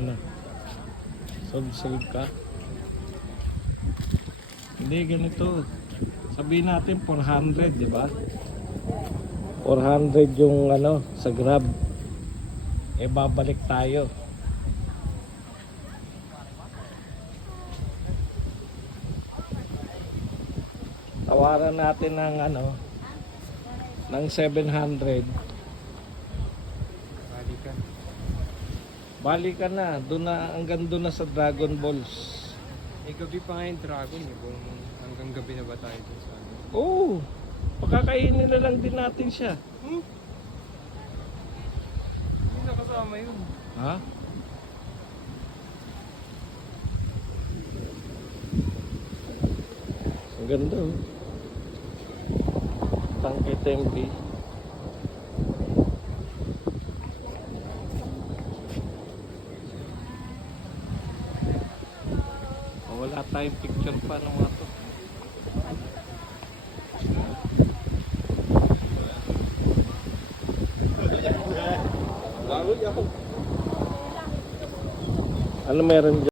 Ano? Solve ka? Hindi, ganito. Sabihin natin 400, di ba? 400 yung ano, sa Grab. Eh, babalik tayo. Tawaran natin ng ano, ng 700. Balikan na, doon na, hanggang doon na sa Dragon Balls. Eh, gabi pa nga yung Dragon eh. Kung hanggang gabi na ba tayo dun sa ano? Oo, pakakainin na lang din natin siya. Hindi nakasama yun. Ha? Ang ganda oh. Tangke Tempe. Wala tayong picture pa ng mga to. Ano meron dyan?